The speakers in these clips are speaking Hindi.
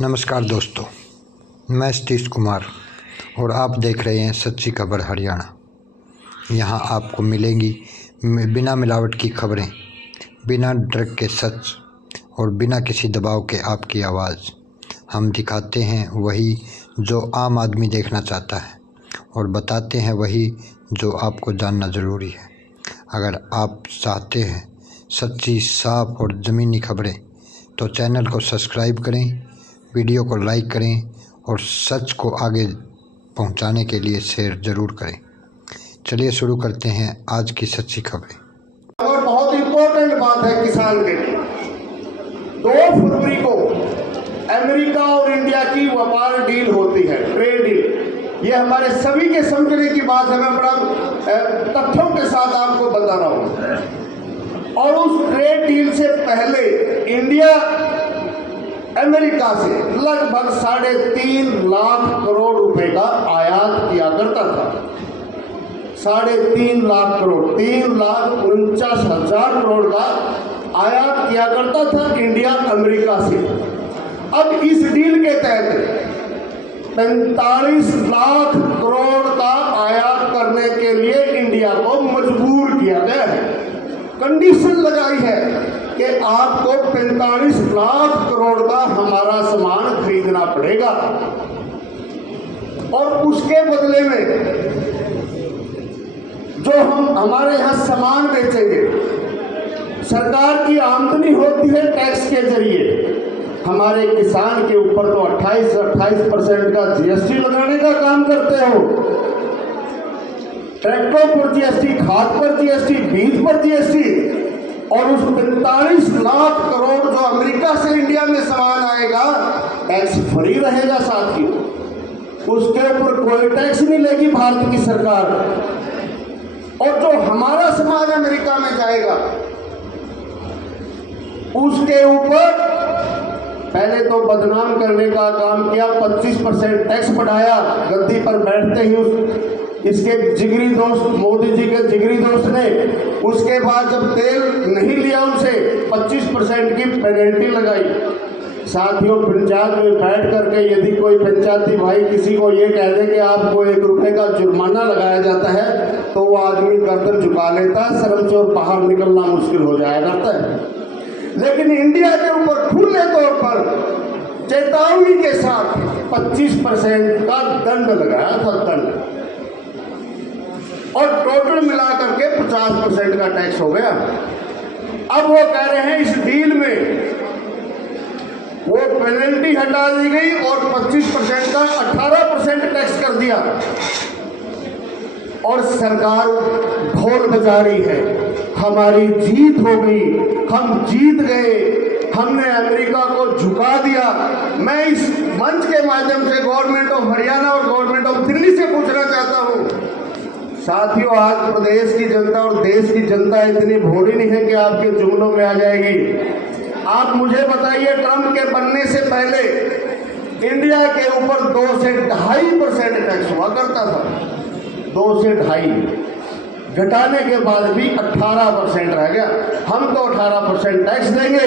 नमस्कार दोस्तों, मैं सतीश कुमार और आप देख रहे हैं सच्ची खबर हरियाणा। यहाँ आपको मिलेंगी बिना मिलावट की खबरें, बिना डर के सच और बिना किसी दबाव के आपकी आवाज़। हम दिखाते हैं वही जो आम आदमी देखना चाहता है और बताते हैं वही जो आपको जानना ज़रूरी है। अगर आप चाहते हैं सच्ची, साफ और ज़मीनी खबरें तो चैनल को सब्सक्राइब करें, वीडियो को लाइक करें और सच को आगे पहुंचाने के लिए शेयर ज़रूर करें। चलिए शुरू करते हैं आज की सच्ची खबरें। और बहुत इम्पोर्टेंट बात है किसान के लिए। 2 फरवरी को अमेरिका और इंडिया की व्यापार डील होती है, ट्रेड डील। ये हमारे सभी के समझने की बात है। मैं बड़ा तथ्यों के साथ आपको बता रहा हूँ। और उस ट्रेड डील से पहले इंडिया अमेरिका से लगभग 3.5 लाख करोड़ रुपए का आयात किया करता था। 3.5 लाख करोड़, 3,49,000 करोड़ का आयात किया करता था इंडिया अमेरिका से। अब इस डील के तहत 45 लाख करोड़ का आयात करने के लिए इंडिया को मजबूर किया गया है। कंडीशन लगाई है कि आपको 45 लाख करोड़ का हमारा सामान खरीदना पड़ेगा और उसके बदले में जो हम हमारे यहाँ सामान बेचेंगे, सरकार की आमदनी होती है टैक्स के जरिए। हमारे किसान के ऊपर तो 28% का जीएसटी लगाने का काम करते हो। ट्रैक्टरों पर जीएसटी, खाद पर जीएसटी, बीज पर जीएसटी, और उस 45 लाख करोड़ जो अमेरिका से इंडिया में सामान आएगा टैक्स फ्री रहेगा साथियों। उसके ऊपर कोई टैक्स नहीं लेगी भारत की सरकार। और जो हमारा सामान अमेरिका में जाएगा उसके ऊपर पहले तो बदनाम करने का काम किया, 25% टैक्स बढ़ाया गद्दी पर बैठते ही इसके जिगरी दोस्त, मोदी जी के जिगरी दोस्त ने। उसके बाद जब तेल नहीं लिया उनसे 25% की पेनल्टी लगाई। साथियों, पंचायत में बैठ करके यदि कोई पंचायती भाई किसी को ये कह दे कि आपको 1 रुपए का जुर्माना लगाया जाता है तो वो आदमी गर्दन झुका लेता है, शर्म से और बाहर निकलना मुश्किल हो जाया करता है। लेकिन इंडिया के ऊपर खुले तौर पर चेतावनी के साथ 25% का दंड लगाया था, दंड, और टोटल मिला करके 50% का टैक्स हो गया। अब वो कह रहे हैं इस डील में वो पेनल्टी हटा दी गई और 25% का 18% टैक्स कर दिया। और सरकार ढोल बजा रही है, हमारी जीत हो गई, हम जीत गए, हमने अमेरिका को झुका दिया। मैं इस मंच के माध्यम से गवर्नमेंट ऑफ हरियाणा और गवर्नमेंट ऑफ दिल्ली से पूछना चाहता हूं, साथियों, आज प्रदेश की जनता और देश की जनता इतनी भोली नहीं है कि आपके जुमलों में आ जाएगी। आप मुझे बताइए, ट्रंप के बनने से पहले इंडिया के ऊपर 2 से 2.5% टैक्स हुआ करता था। 2 से 2.5 घटाने के बाद भी 18% रह गया। हम तो 18% टैक्स देंगे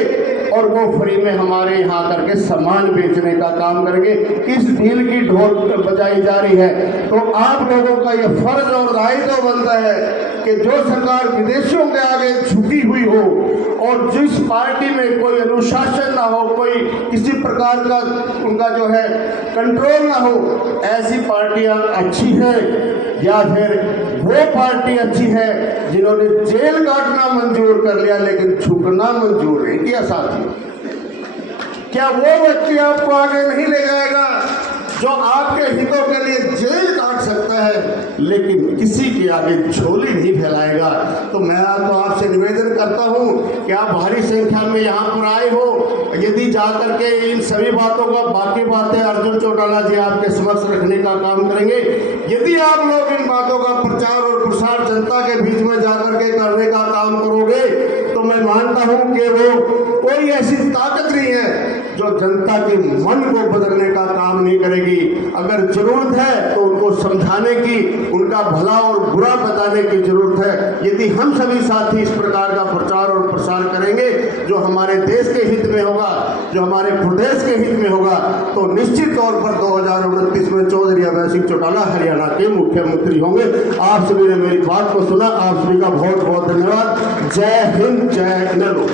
और वो फ्री में हमारे यहाँ करके सामान बेचने का काम करेंगे। इस डील की ढोल बजाई जा रही है। तो आप लोगों का ये फर्ज और दायित्व बनता है कि जो सरकार विदेशियों के आगे झुकी हुई हो और जिस पार्टी में कोई अनुशासन ना हो, कोई किसी प्रकार का उनका जो है कंट्रोल ना हो, ऐसी पार्टियां अच्छी हैं या फिर वो पार्टी अच्छी है जिन्होंने जेल काटना मंजूर कर लिया लेकिन झुकना मंजूर नहीं किया। साथियों, क्या वो व्यक्ति आपको आगे नहीं ले जाएगा जो आपके हितों के लिए जेल काट सकता है लेकिन किसी के आगे झोली नहीं फैलाएगा? तो मैं तो आपसे निवेदन करता हूं कि आप भारी संख्या में यहाँ पर आए हो। यदि जाकर के इन सभी बातों का, बाकी बातें अर्जुन चौटाला जी आपके समक्ष रखने का काम करेंगे। यदि आप लोग इन बातों का प्रचार और प्रसार जनता के बीच में जाकर के करने का काम करोगे तो मैं मानता हूं कि वो कोई ऐसी ताकत नहीं है जो जनता के मन को बदलने का काम नहीं करेगी। अगर जरूरत है तो उनको समझाने की, उनका भला और बुरा बताने की जरूरत है। यदि हम सभी साथी इस प्रकार का प्रचार और प्रसार करेंगे जो हमारे देश के हित में होगा, जो हमारे प्रदेश के हित में होगा, तो निश्चित तौर पर 2029 में चौधरी अभय सिंह चौटाला हरियाणा के मुख्यमंत्री होंगे। आप सभी ने मेरी बात को सुना, आप सभी का बहुत बहुत धन्यवाद। जय हिंद, जय नलो।